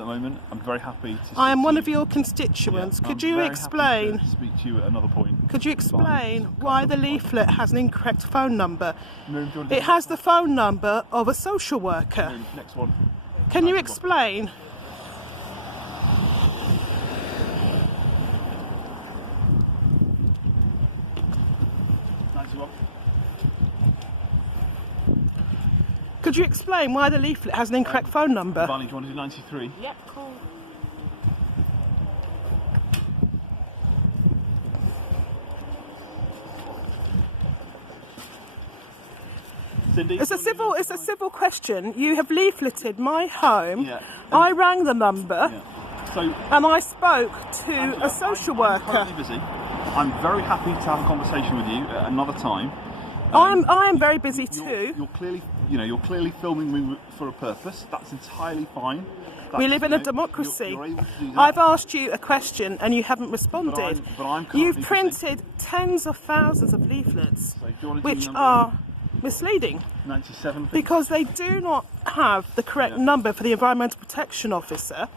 the moment. I'm very happy to speak I am to one you. of your constituents. Yeah, Could I'm you very explain? happy to speak to you at another point. Could you explain why the leaflet has an incorrect phone number? Miriam, do you want to do It has the phone number of a social worker. Miriam, next one. Can you 91. explain? Could you explain why the leaflet has an incorrect phone number? Barney, do you want to do 93? Yep, cool. Cindy, It's a civil question. You have leafleted my home. Yeah. I rang the number. Yeah. So, And I spoke to Angela, a social I'm worker. currently busy. I'm very happy to have a conversation with you at another time. I am very busy too. You're clearly filming me for a purpose. That's entirely fine. We live in a democracy. You're able to do that. I've asked you a question and you haven't responded. But I'm currently You've busy. printed tens of thousands of leaflets, So do you want to do which number are misleading 97, please? because they do not have the correct Yeah. number for the Environmental Protection Officer.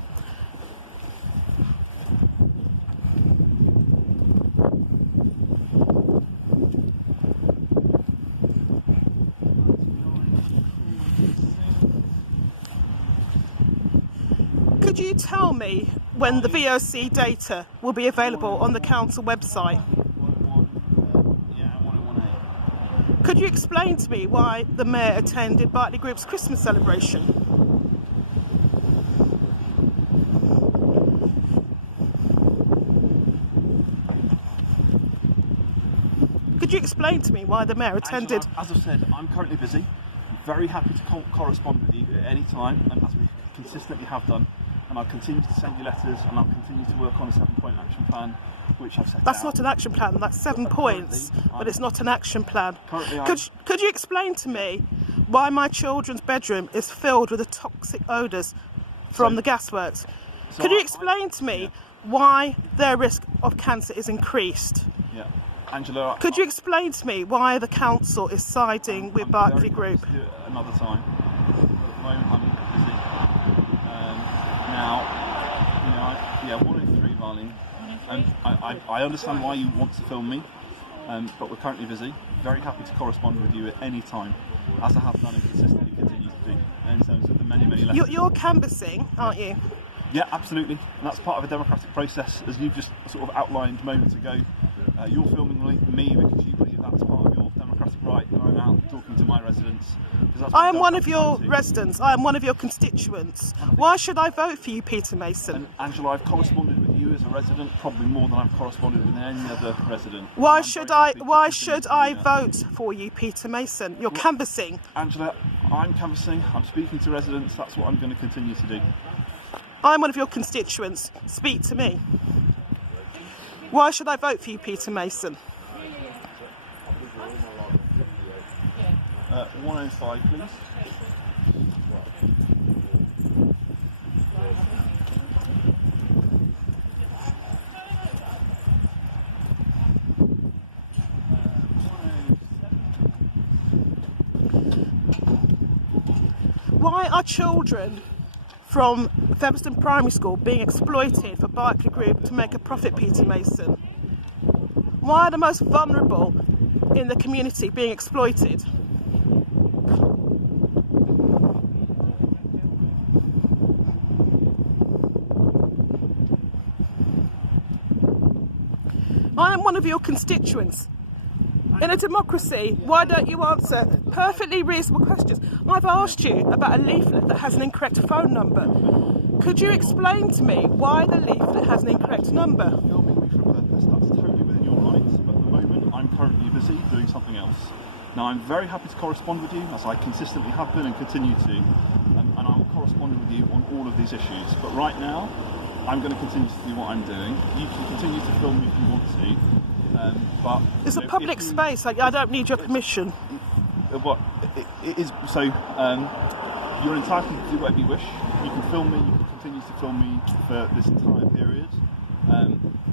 Could you tell me when the VOC data will be available on the council website? 118. Could you explain to me why the Mayor attended Berkeley Group's Christmas celebration? Could you explain to me why the Mayor attended? Angela, as I've said, I'm currently busy. I'm very happy to correspond with you at any time, and as we consistently have done. And I'll continue to send you letters, and I'll continue to work on a 7-point action plan, which I've set That's out. not an action plan, that's 7 points, but it's not an action plan. Currently, Could you explain to me why my children's bedroom is filled with the toxic odours from the gasworks? Could you explain to me why their risk of cancer is increased? Yeah. Angela, Could you explain to me why the council is siding with Berkeley Group? Do it another time. At the moment, I'm busy. Now, 103, Marlene. I understand why you want to film me, but we're currently busy. Very happy to correspond with you at any time, as I have done and consistently continue to do, in terms of the many letters. You're canvassing, aren't you? Yeah, absolutely. And that's part of a democratic process, as you've just sort of outlined moments ago. You're filming me because you believe that's part of your democratic right, and I'm out talking to my residents. I am one of your residents. I am one of your constituents. Why should I vote for you, Peter Mason? And Angela, I've corresponded with you as a resident probably more than I've corresponded with any other resident. Why should I vote for you, Peter Mason? You're canvassing. Angela, I'm canvassing. I'm speaking to residents. That's what I'm going to continue to do. I'm one of your constituents. Speak to me. Why should I vote for you, Peter Mason? 105, please. Why are children from Featherstone Primary School being exploited for Berkeley Group to make a profit, Peter Mason? Why are the most vulnerable in the community being exploited? I am one of your constituents. In a democracy, why don't you answer perfectly reasonable questions? I've asked you about a leaflet that has an incorrect phone number. Could you explain to me why the leaflet has an incorrect number? Filming me for a purpose, that's totally within your rights, but at the moment I'm currently busy doing something else. Now, I'm very happy to correspond with you, as I consistently have been and continue to, and I will correspond with you on all of these issues. But right now, I'm going to continue to do what I'm doing. You can continue to film me if you want to. But It's a public space. I don't need your permission. It is so. You're entitled to do whatever you wish. You can film me. You can continue to film me for this entire period.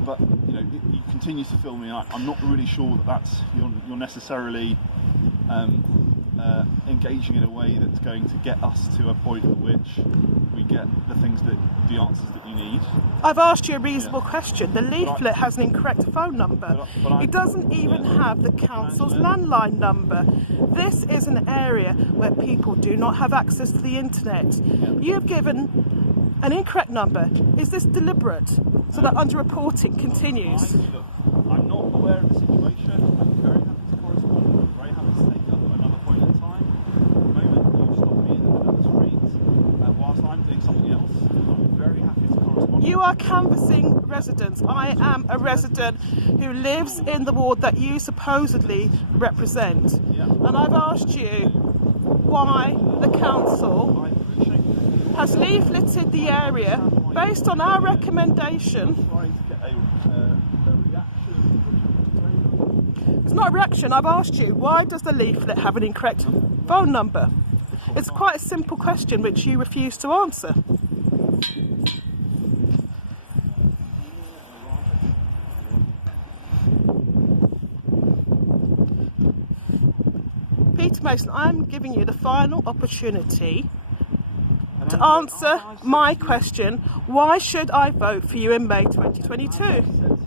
But you continue to film me. I'm not really sure that you're necessarily engaging in a way that's going to get us to a point at which we get the answers that you need. I've asked you a reasonable question. The leaflet has an incorrect phone number. It doesn't even have the council's landline number. This is an area where people do not have access to the internet. You've given an incorrect number. Is this deliberate so that underreporting continues? I'm not aware of the situation. I'm very happy to correspond. I'm very happy to take it up at another point in time. At the moment, you stop me in the middle of the street whilst I'm doing something else. I'm very happy to correspond. You are canvassing residents. I am a resident who lives in the ward that you supposedly represent. And I've asked you why the council has leafleted the area based on our recommendation. It's not a reaction. I've asked you, why does the leaflet have an incorrect phone number? It's quite a simple question which you refuse to answer. Peter Mason, I'm giving you the final opportunity to answer my question. Why should I vote for you in May 2022?